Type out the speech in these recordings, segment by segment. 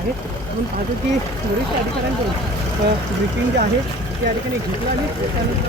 आहे म्हणून की वरिष्ठ अधिकाऱ्यांकडून ब्रिफिंग जे आहे ते या ठिकाणी घेतलं आणि त्यानंतर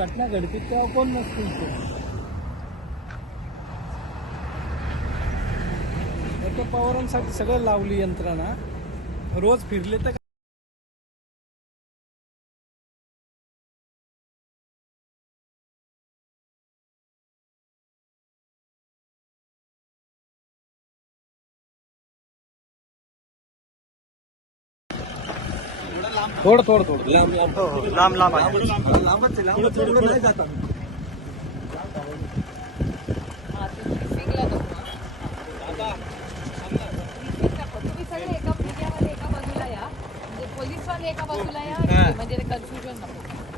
घटना घडते तेव्हा कोण नसतील ते? पवारांसाठी सगळं लावली यंत्रणा. रोज फिरले तर थोडं थोडं थोडं लाम लाम हो लाम लाम लांब लाम लांबच आहे लांब थोडं नाही जाता एका बाजूला या म्हणजे कन्फ्युजन नको